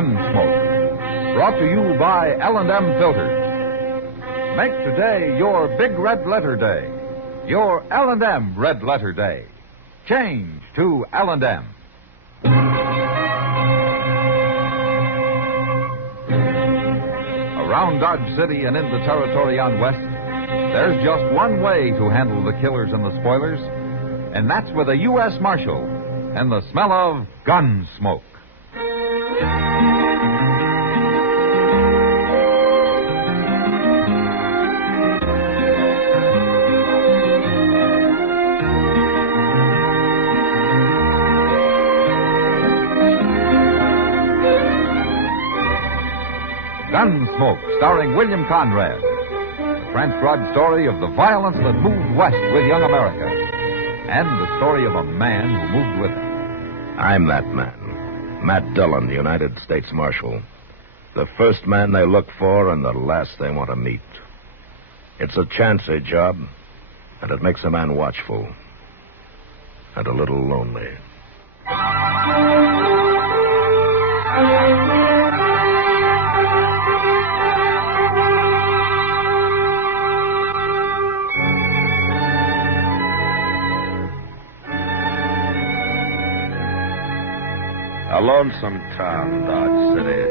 Gunsmoke. Brought to you by L&M Filters. Make today your big red letter day. Your L&M red letter day. Change to L&M. Around Dodge City and into territory on West, there's just one way to handle the killers and the spoilers, and that's with a U.S. Marshal and the smell of gun smoke. Gunsmoke, starring William Conrad. The transcribed story of the violence that moved west with young America. And the story of a man who moved with it. I'm that man. Matt Dillon, the United States Marshal. The first man they look for and the last they want to meet. It's a chancy job, and it makes a man watchful. And a little lonely. A lonesome town, Dodge City.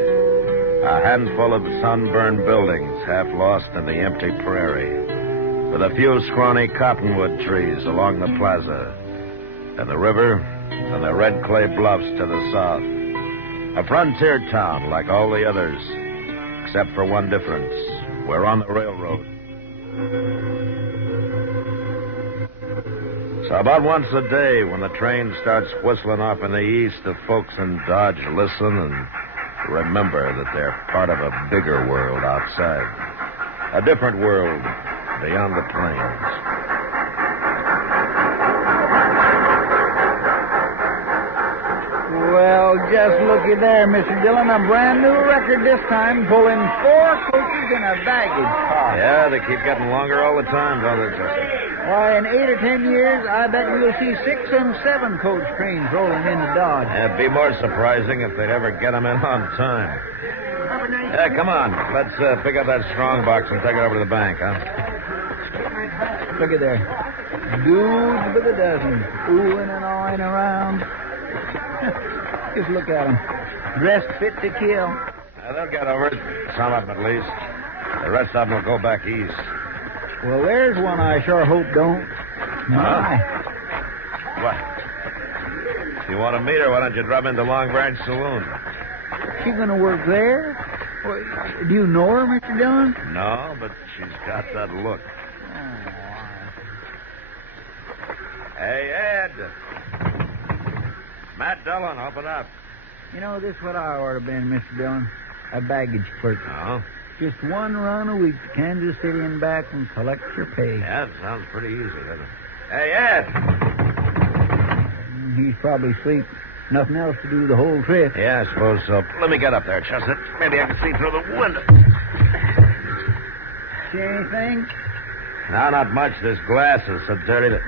A handful of sunburned buildings half lost in the empty prairie, with a few scrawny cottonwood trees along the plaza, and the river and the red clay bluffs to the south. A frontier town like all the others, except for one difference. We're on the railroad. So about once a day, when the train starts whistling off in the east, the folks in Dodge listen and remember that they're part of a bigger world outside. A different world beyond the plains. Well, just looky there, Mr. Dillon. A brand new record this time, pulling 4 coaches in a baggage car. Yeah, they keep getting longer all the time, don't they, Chester? Why, in 8 or 10 years, I bet we'll see 6 and 7 coach trains rolling into Dodge. It'd be more surprising if they'd ever get them in on time. Yeah, come on. Let's pick up that strong box and take it over to the bank, huh? Look at there. Dudes by the dozen, oohing and awing around. Just look at them. Dressed fit to kill. They'll get over it. Some of them, at least. The rest of them will go back east. Well, there's one I sure hope don't. My. What? If you want to meet her, why don't you drop into Long Branch Saloon? She gonna work there? Well, do you know her, Mr. Dillon? No, but she's got that look. Hey, Ed. Matt Dillon, open up. You know, this is what I ought to have been, Mr. Dillon. A baggage clerk. Oh? Just one run a week to Kansas City and back and collect your pay. Yeah, it sounds pretty easy, doesn't it? Hey, Ed! He's probably asleep. Nothing else to do the whole trip. Yeah, I suppose so. Let me get up there, Chester. Maybe I can see through the window. See anything? No, not much. This glass is so dirty that...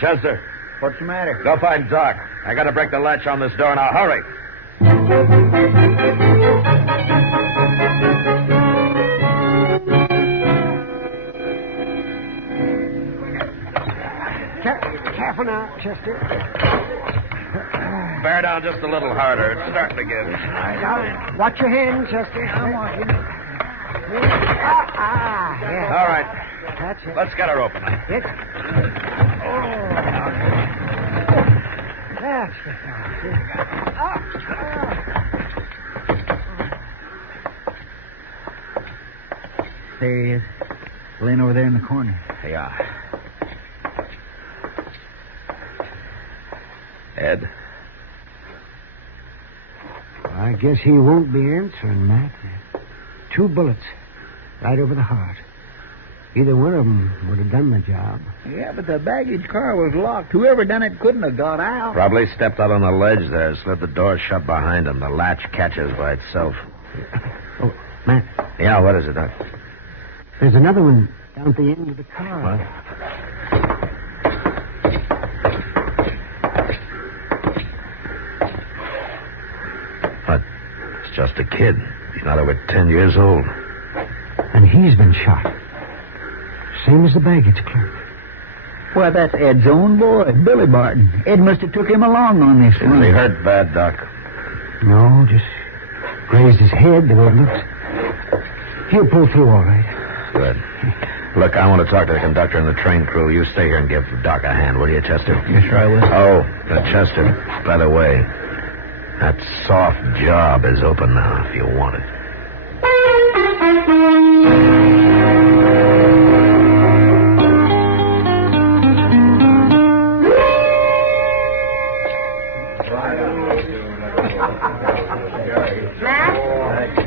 Chester. What's the matter? Go find Doc. I gotta break the latch on this door now. Hurry. Careful now, Chester. Bear down just a little harder. It's starting to give. Watch your hand, Chester. I'm watching. Yeah. All right. That's it. Let's get her open. It. That's the There he is. Laying over there in the corner. Yeah. Ed? I guess he won't be answering, Matt. 2 bullets. Right over the heart. Either one of them would have done the job. Yeah, but the baggage car was locked. Whoever done it couldn't have got out. Probably stepped out on the ledge there, slid the door shut behind him. The latch catches by itself. Oh, Matt. Yeah, what is it, Doc? There's another one down at the end of the car. What? Just a kid. He's not over 10 years old. And he's been shot. Same as the baggage clerk. Well, that's Ed's own boy, Billy Barton. Ed must have took him along on this Is one. he hurt bad, Doc? No, just grazed his head, the way it looks. He'll pull through all right. Good. Look, I want to talk to the conductor and the train crew. You stay here and give Doc a hand, will you, Chester? Yes, sir, I will. Oh, Chester, by the way, that soft job is open now if you want it.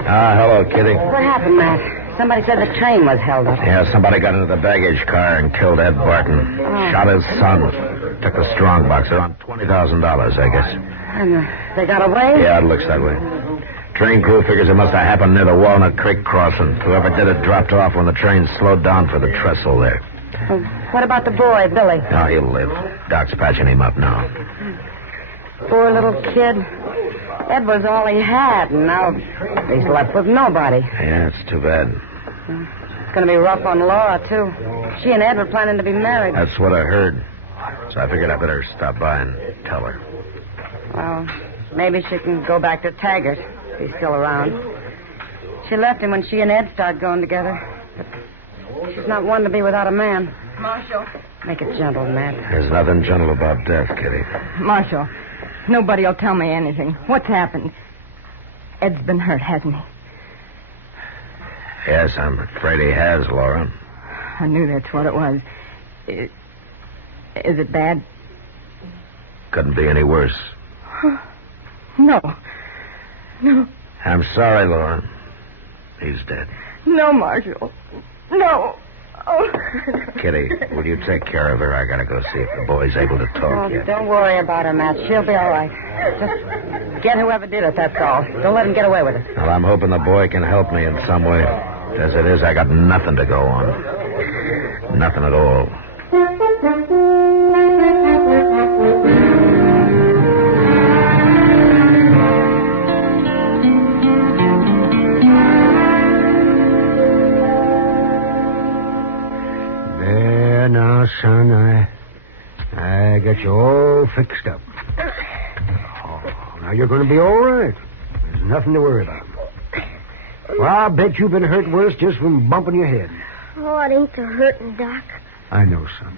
Hello, Kitty. What happened, Matt? Somebody said the train was held up. Yeah, somebody got into the baggage car and killed Ed Barton. Shot his son. Took the strong box. Around $20,000, I guess. And they got away? Yeah, it looks that way. Train crew figures it must have happened near the Walnut Creek crossing. Whoever did it dropped off when the train slowed down for the trestle there. Well, what about the boy, Billy? No, he'll live. Doc's patching him up now. Poor little kid. Ed was all he had, and now he's left with nobody. Yeah, it's too bad. It's going to be rough on Laura, too. She and Ed were planning to be married. That's what I heard. So I figured I better stop by and tell her. Well, maybe she can go back to Taggart, if he's still around. She left him when she and Ed started going together. But she's not one to be without a man. Marshal. Make it gentle, Matt. There's nothing gentle about death, Kitty. Marshal, nobody will tell me anything. What's happened? Ed's been hurt, hasn't he? Yes, I'm afraid he has, Laura. I knew that's what it was. Is it bad? Couldn't be any worse. No. No. I'm sorry, Laura. He's dead. No, Marshal. No. Oh. Kitty, will you take care of her? I gotta go see if the boy's able to talk Oh, yet. don't worry about her, Matt. She'll be all right. Just get whoever did it, that's all. Don't let him get away with it. Well, I'm hoping the boy can help me in some way. As it is, I got nothing to go on. Nothing at all. There now, son, I got you all fixed up. Oh, now you're going to be all right. There's nothing to worry about. Well, I bet you've been hurt worse just from bumping your head. Oh, it ain't so hurting, Doc. I know, son.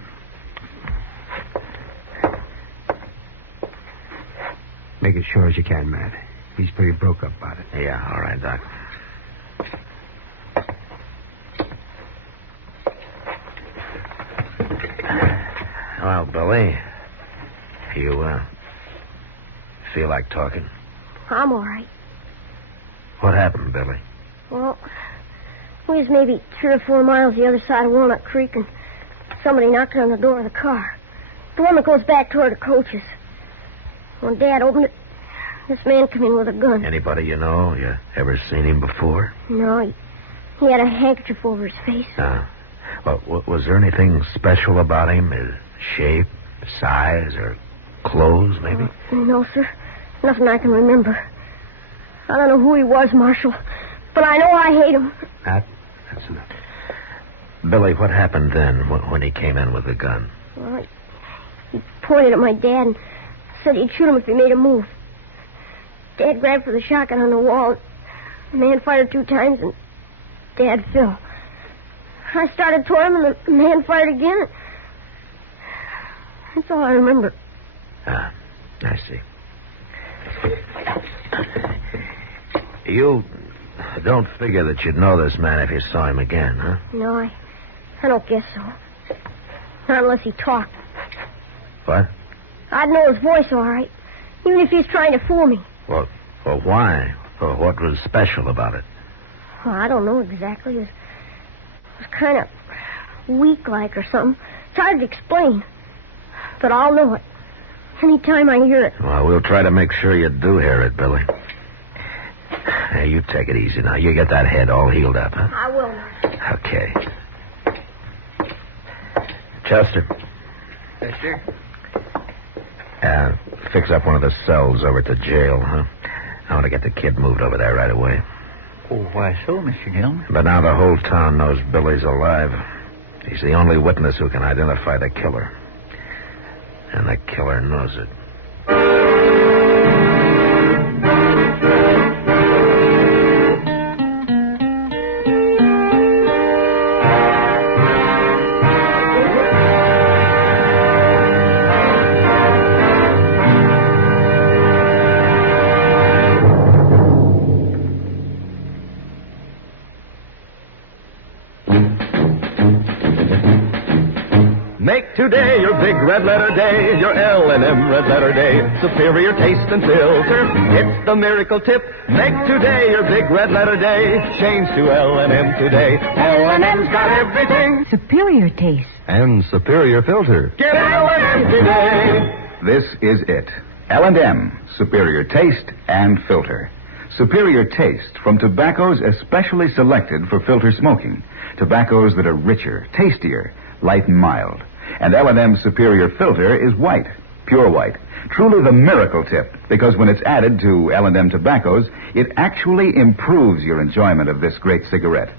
Make it sure as you can, Matt. He's pretty broke up about it. Yeah, all right, Doc. Well, Billy, you, feel like talking? I'm all right. What happened, Billy? Well, we was maybe 3 or 4 miles the other side of Walnut Creek, and somebody knocked on the door of the car. The one that goes back toward the coaches. When Dad opened it, this man came in with a gun. Anybody you know? You ever seen him before? No, he had a handkerchief over his face. Well, was there anything special about him? His shape, size, or clothes, maybe? No, sir. Nothing I can remember. I don't know who he was, Marshal, but I know I hate him. That's enough. Billy, what happened then when he came in with the gun? Well, he pointed at my dad and said he'd shoot him if he made a move. Dad grabbed for the shotgun on the wall. The man fired 2 times, and Dad fell. I started toward him, and the man fired again. That's all I remember. I see. You don't figure that you'd know this man if you saw him again, huh? No, I don't guess so. Not unless he talked. What? I'd know his voice all right, even if he's trying to fool me. Well, why? Or what was special about it? Well, I don't know exactly. It was kind of weak-like or something. It's hard to explain. But I'll know it anytime I hear it. Well, we'll try to make sure you do hear it, Billy. Hey, you take it easy now. You get that head all healed up, huh? I will. Okay. Chester. Yes, sir. Fix up one of the cells over at the jail, huh? I want to get the kid moved over there right away. Oh, why so, Mr. Dillon? But now the whole town knows Billy's alive. He's the only witness who can identify the killer. And the killer knows it. Make today your big red letter day, your L&M red letter day. Superior taste and filter, it's the miracle tip. Make today your big red letter day. Change to L&M today. L&M's got everything. Superior taste. And superior filter. Get L&M today. This is it. L&M, superior taste and filter. Superior taste from tobaccos especially selected for filter smoking. Tobaccos that are richer, tastier, light and mild. And L&M superior filter is white, pure white. Truly the miracle tip, because when it's added to L&M tobaccos, it actually improves your enjoyment of this great cigarette.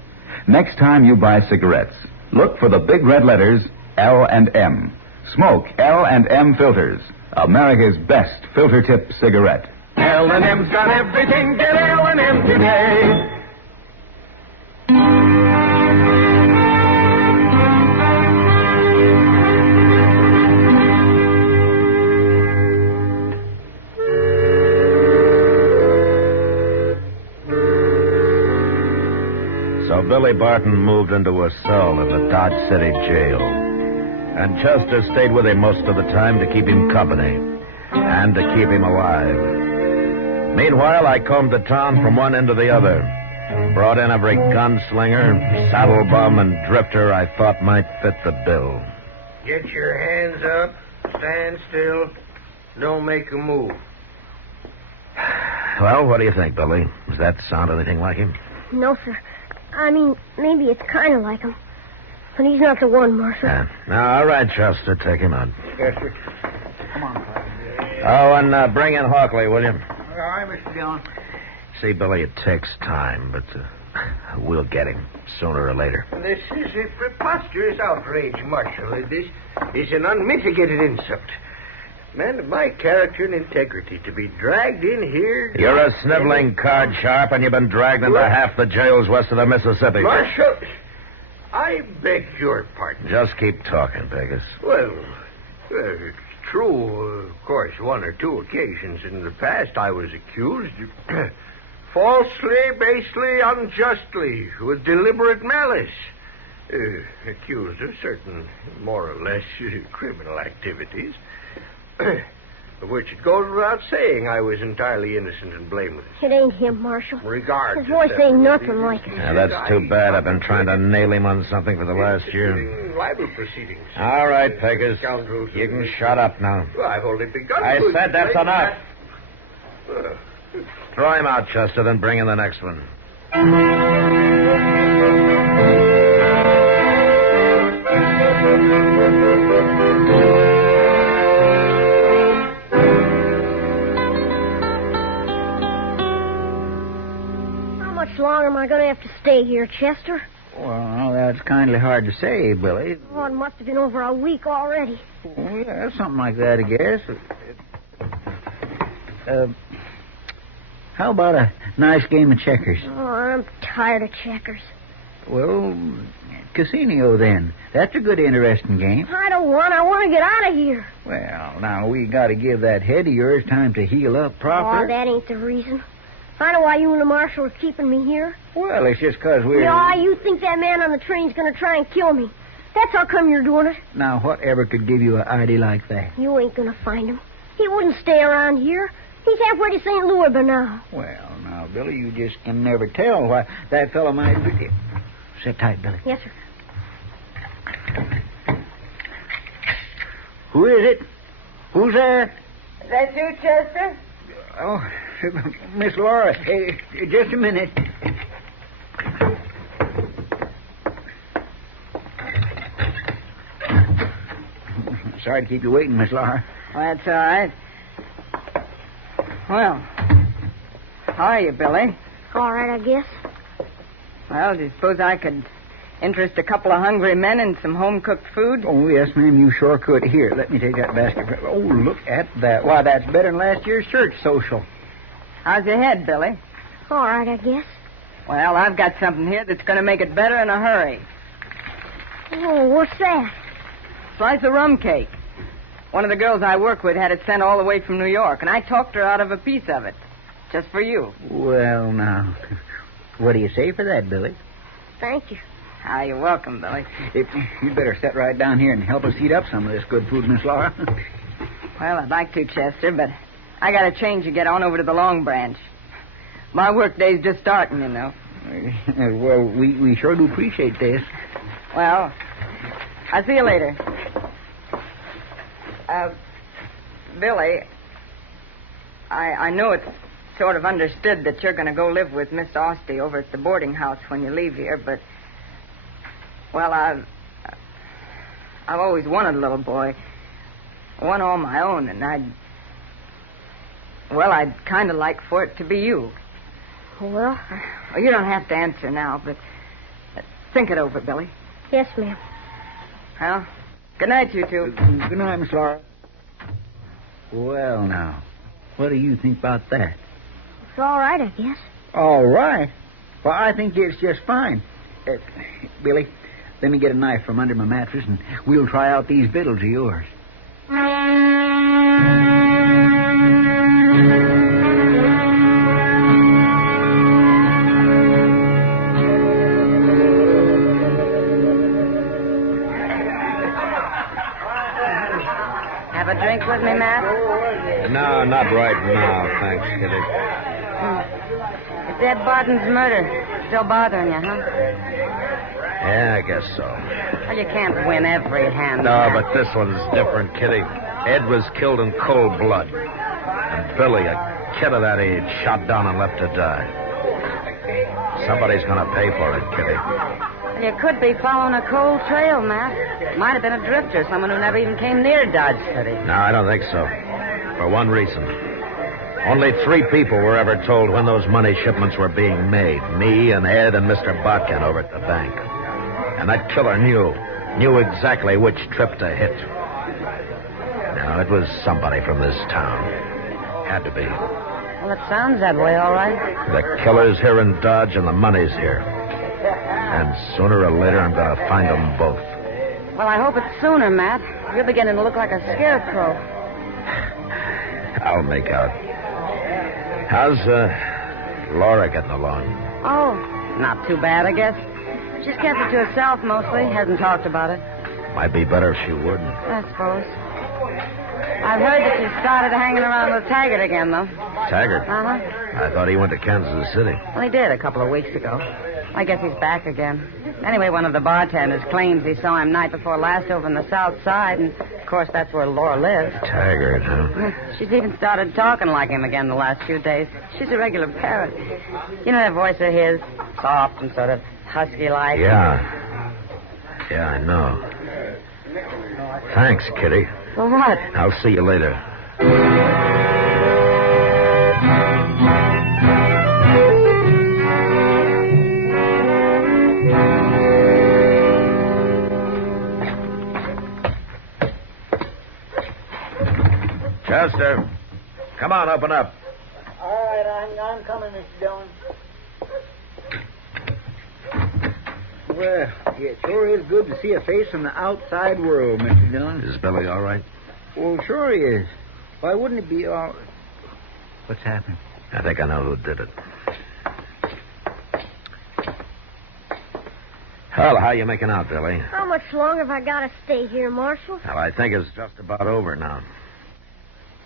Next time you buy cigarettes, look for the big red letters L&M. Smoke L&M filters, America's best filter tip cigarette. L&M's got everything. Get L&M today. So Billy Barton moved into a cell in the Dodge City jail. And Chester stayed with him most of the time to keep him company and to keep him alive. Meanwhile, I combed the town from one end to the other. Brought in every gunslinger, saddle bum, and drifter I thought might fit the bill. Get your hands up. Stand still. Don't make a move. Well, what do you think, Billy? Does that sound anything like him? No, sir. I mean, maybe it's kind of like him. But he's not the one, Marshal. Now, all right, Chester, take him on. Yes, sir. Come on, Clyde. Oh, and bring in Hockley, will you? All right, Mr. Dillon. See, Billy, it takes time, but we'll get him sooner or later. This is a preposterous outrage, Marshal. This is an unmitigated insult. Man of my character and integrity to be dragged in here... You're a sniveling card sharp, and you've been dragged into half the jails west of the Mississippi. Marshal, I beg your pardon. Just keep talking, Pegasus. Well, it's true. Of course, one or two occasions in the past I was accused falsely, basely, unjustly, with deliberate malice. Accused of certain more or less criminal activities. Of which it goes without saying I was entirely innocent and blameless. It ain't him, Marshal. Regard. His voice ain't nothing like it. Yeah, that's too bad. I've been trying to nail him on something for the last year. Libel proceedings. All right, Pegasus. You can shut up now. Well, I've only begun. I said that's enough. Throw him out, Chester, then bring in the next one. How much longer am I going to have to stay here, Chester? Well, that's kindly hard to say, Billy. Oh, it must have been over a week already. Oh, yeah, something like that, I guess. How about a nice game of checkers? Oh, I'm tired of checkers. Well, casino, then. That's a good, interesting game. I don't want. I want to get out of here. Well, now, we got to give that head of yours time to heal up proper. Oh, that ain't the reason. I know why you and the marshal are keeping me here. Well, it's just because we're... No, you think that man on the train's going to try and kill me. That's how come you're doing it. Now, whatever could give you an idea like that? You ain't going to find him. He wouldn't stay around here. He's halfway to St. Louis by now. Well, now, Billy, you just can never tell why that fellow might be... Sit tight, Billy. Yes, sir. Who is it? Who's that? Is that you, Chester? Oh, Miss Laura. Hey, just a minute. Sorry to keep you waiting, Miss Laura. Well, that's all right. Well, How are you, Billy? All right, I guess. Well, do you suppose I could interest a couple of hungry men in some home-cooked food? Oh, yes, ma'am, you sure could. Here, let me take that basket. Oh, look at that. Why, that's better than last year's church social. How's your head, Billy? All right, I guess. Well, I've got something here that's going to make it better in a hurry. Oh, what's that? Slice of rum cake. One of the girls I work with had it sent all the way from New York, and I talked her out of a piece of it. Just for you. Well, now, what do you say for that, Billy? Thank you. Ah, you're welcome, Billy. You'd better sit right down here and help us eat up some of this good food, Miss Laura. Well, I'd like to, Chester, but I got a change to get on over to the Long Branch. My work day's just starting, you know. Well, we sure do appreciate this. Well, I'll see you later. Billy, I know it's sort of understood that you're going to go live with Miss Austin over at the boarding house when you leave here, but, well, I've always wanted a little boy. One all my own, and I'd kind of like for it to be you. Well, You don't have to answer now, but think it over, Billy. yes, ma'am. Well, good night, you two. Good night, Miss Laura. Well, now, what do you think about that? It's all right, I guess. All right. Well, I think it's just fine. Billy, let me get a knife from under my mattress, and we'll try out these victuals of yours. Have a drink with me, Matt? No, not right now, thanks, Kitty. Is Ed Barton's murder still bothering you, huh? Yeah, I guess so. Well, you can't win every hand. No, Matt. but this one's different, Kitty. Ed was killed in cold blood. And Billy, a kid of that age, shot down and left to die. Somebody's going to pay for it, Kitty. You could be following a cold trail, Matt. Might have been a drifter, someone who never even came near Dodge City. No, I don't think so. For one reason. Only 3 people were ever told when those money shipments were being made. Me and Ed and Mr. Botkin over at the bank. And that killer knew exactly which trip to hit. Now, it was somebody from this town. Had to be. Well, it sounds that way, all right. The killer's here in Dodge and the money's here. And sooner or later, I'm going to find them both. Well, I hope it's sooner, Matt. You're beginning to look like a scarecrow. I'll make out. How's Laura getting along? Oh, not too bad, I guess. She's kept it to herself mostly. Hasn't talked about it. Might be better if she wouldn't. I suppose. I've heard that she started hanging around with Taggart again, though. Taggart? Uh-huh. I thought he went to Kansas City. Well, he did a couple of weeks ago. I guess he's back again. Anyway, one of the bartenders claims he saw him night before last over on the south side, and, of course, that's where Laura lives. Taggart, huh? She's even started talking like him again the last few days. She's a regular parrot. You know that voice of his? Soft and sort of husky-like. Yeah, I know. Thanks, Kitty. For what? I'll see you later. Chester, come on, open up. All right, I'm coming, Mr. Dillon. Well, it sure is good to see a face from the outside world, Mr. Dillon. Is Billy all right? Well, sure he is. Why wouldn't it be all... What's happened? I think I know who did it. Well, how you making out, Billy? How much longer have I got to stay here, Marshal? Well, I think it's just about over now.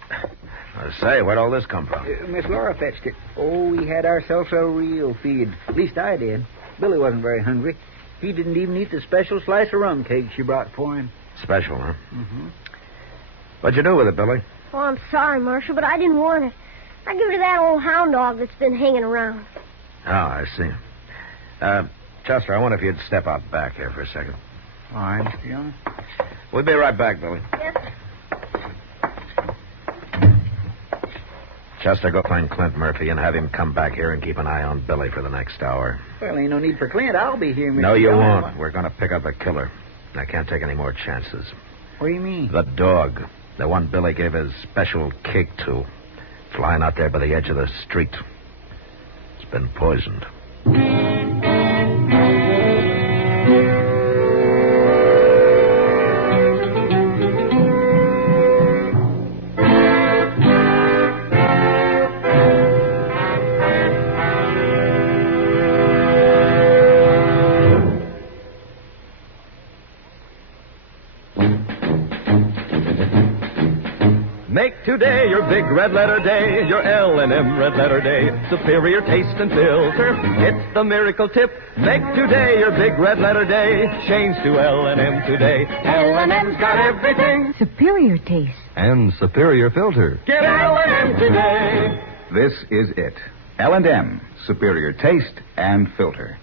I say, where'd all this come from? Miss Laura fetched it. Oh, we had ourselves a real feed. At least I did. Billy wasn't very hungry. He didn't even eat the special slice of rum cake she brought for him. Special, huh? Mm-hmm. What'd you do with it, Billy? Oh, I'm sorry, Marshal, but I didn't want it. I give it to that old hound dog that's been hanging around. Oh, I see. Chester, I wonder if you'd step out back here for a second. All right, Mr. Young. We'll be right back, Billy. Yes, sir. Chester, go find Clint Murphy and have him come back here and keep an eye on Billy for the next hour. Well, ain't no need for Clint. I'll be here, Mr. No, you Dillon. won't. We're going to pick up the killer. I can't take any more chances. What do you mean? The dog. The one Billy gave his special cake to. Flying out there by the edge of the street. It's been poisoned. Make today your big red letter day, your L&M red letter day. Superior taste and filter, it's the miracle tip. Make today your big red letter day. Change to L&M today. L&M's got everything. Superior taste. And superior filter. Get L&M today. This is it. L&M, superior taste and filter.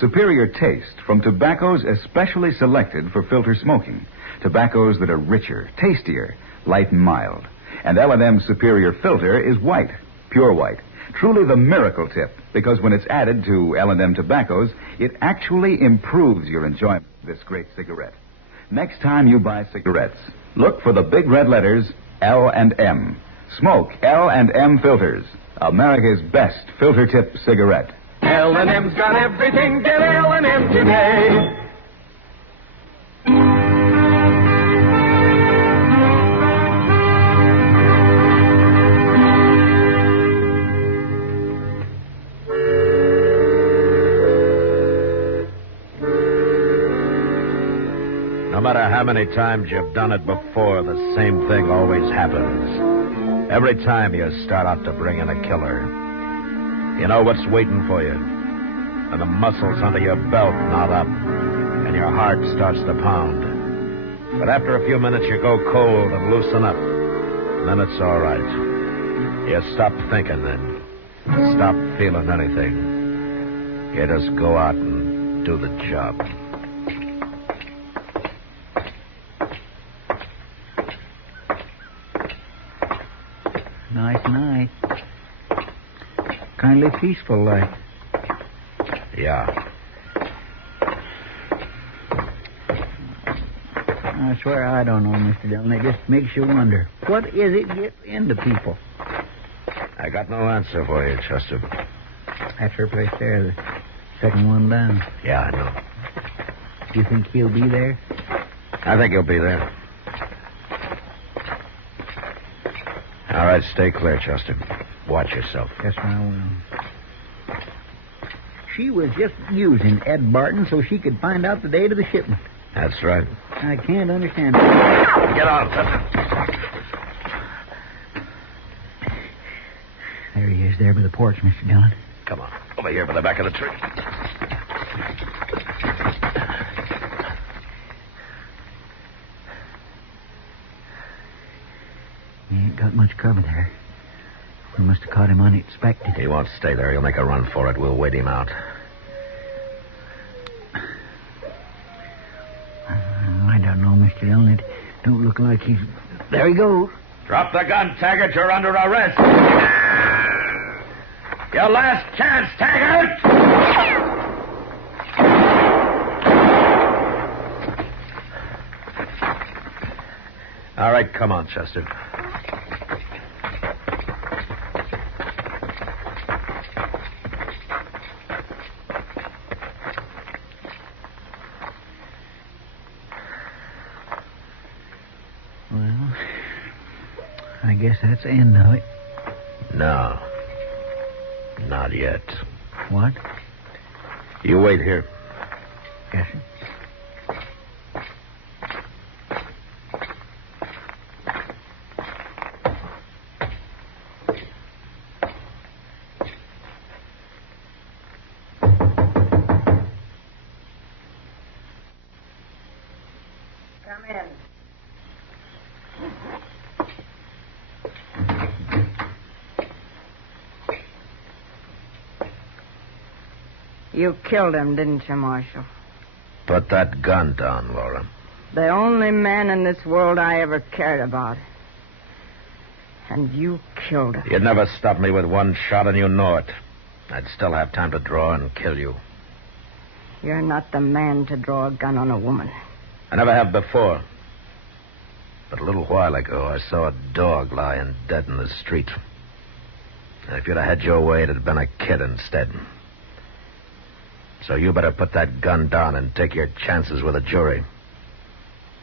Superior taste from tobaccos especially selected for filter smoking. Tobaccos that are richer, tastier, light and mild. And L&M's superior filter is white, pure white. Truly the miracle tip, because when it's added to L&M tobaccos, it actually improves your enjoyment of this great cigarette. Next time you buy cigarettes, look for the big red letters L&M. Smoke L&M filters, America's best filter tip cigarette. L&M's got everything. Get L&M today. No matter how many times you've done it before, the same thing always happens. Every time you start out to bring in a killer, you know what's waiting for you. And the muscles under your belt knot up, and your heart starts to pound. But after a few minutes, you go cold and loosen up. And then it's all right. You stop thinking then. Stop feeling anything. You just go out and do the job. Nice night. Kindly peaceful like. Yeah. I swear I don't know, Mr. Dillon. It just makes you wonder. What is it gets into people? I got no answer for you, Chester. That's her place there, the second one down. Yeah, I know. Do you think he'll be there? I think he'll be there. All right, stay clear, Chester. Watch yourself. Yes, sir, I will. She was just using Ed Barton so she could find out the date of the shipment. That's right. I can't understand it. Get on, Chester. There he is, there by the porch, Mr. Dillon. Come on. Over here by the back of the tree. He ain't got much cover there. We must have caught him unexpected. He won't stay there. He'll make a run for it. We'll wait him out. I don't know, Mr. Dillon. It don't look like he's... There he goes. Drop the gun, Taggart. You're under arrest. Your last chance, Taggart! All right, come on, Chester. Well, I guess that's the end of it. No. Not yet. What? You wait here. Yes, sir. Come in. You killed him, didn't you, Marshal? Put that gun down, Laura. The only man in this world I ever cared about. And you killed her. You'd never stop me with one shot, and you know it. I'd still have time to draw and kill you. You're not the man to draw a gun on a woman. I never have before. But a little while ago, I saw a dog lying dead in the street. And if you'd have had your way, it'd have been a kid instead. So you better put that gun down and take your chances with a jury.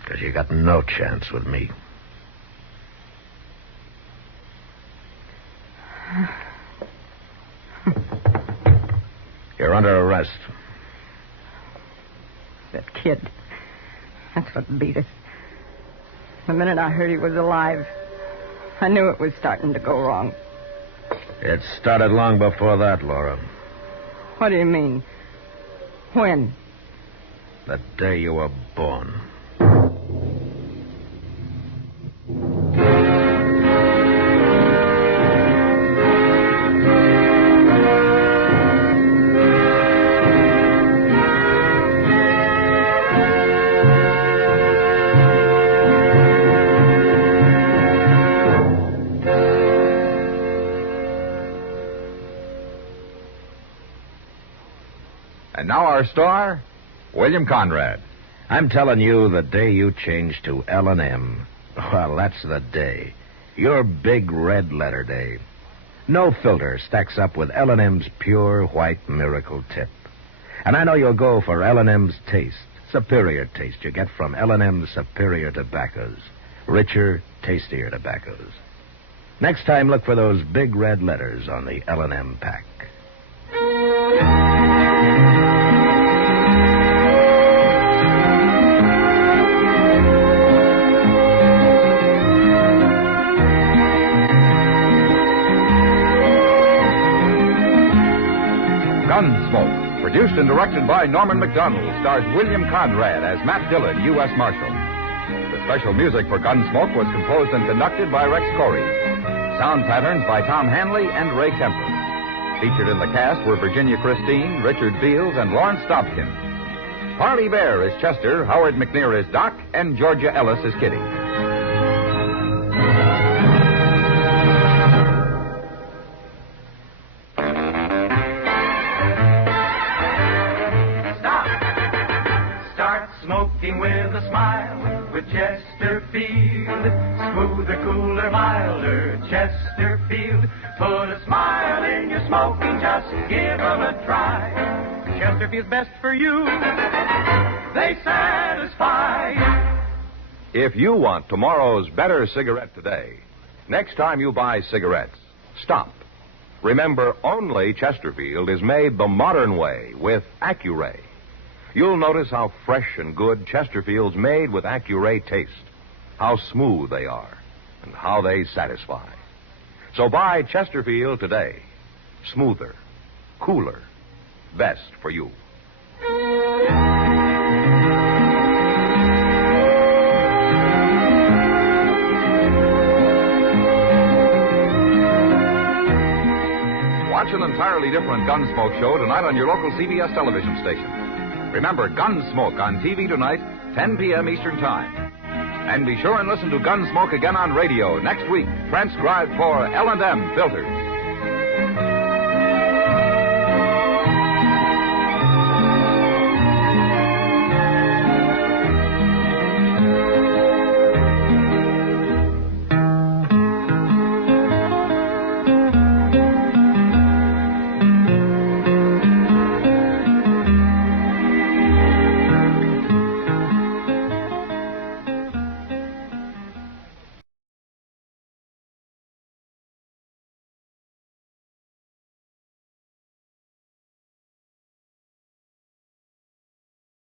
Because you got no chance with me. You're under arrest. That kid. That's what beat us. The minute I heard he was alive, I knew it was starting to go wrong. It started long before that, Laura. What do you mean? When? The day you were born. And now our star, William Conrad. I'm telling you, the day you change to L&M, well, that's the day. Your big red letter day. No filter stacks up with L&M's pure white miracle tip. And I know you'll go for L&M's taste, superior taste you get from L&M's superior tobaccos. Richer, tastier tobaccos. Next time, look for those big red letters on the L&M pack. Gunsmoke, produced and directed by Norman Macdonnell, stars William Conrad as Matt Dillon, U.S. Marshal. The special music for Gunsmoke was composed and conducted by Rex Corey. Sound patterns by Tom Hanley and Ray Kemper. Featured in the cast were Virginia Christine, Richard Beals, and Lawrence Dobkin. Parley Bear is Chester, Howard McNear is Doc, and Georgia Ellis is Kitty. Smoking with a smile with Chesterfield. Smoother, cooler, milder Chesterfield. Put a smile in your smoking, just give them a try. Chesterfield's best for you. They satisfy. If you want tomorrow's better cigarette today, next time you buy cigarettes, stop. Remember, only Chesterfield is made the modern way with Accuray. You'll notice how fresh and good Chesterfield's made with Accuray taste, how smooth they are, and how they satisfy. So buy Chesterfield today. Smoother, cooler, best for you. Watch an entirely different Gunsmoke show tonight on your local CBS television station. Remember, Gunsmoke on TV tonight, 10 p.m. Eastern Time. And be sure and listen to Gunsmoke again on radio next week, transcribed for L&M Filters.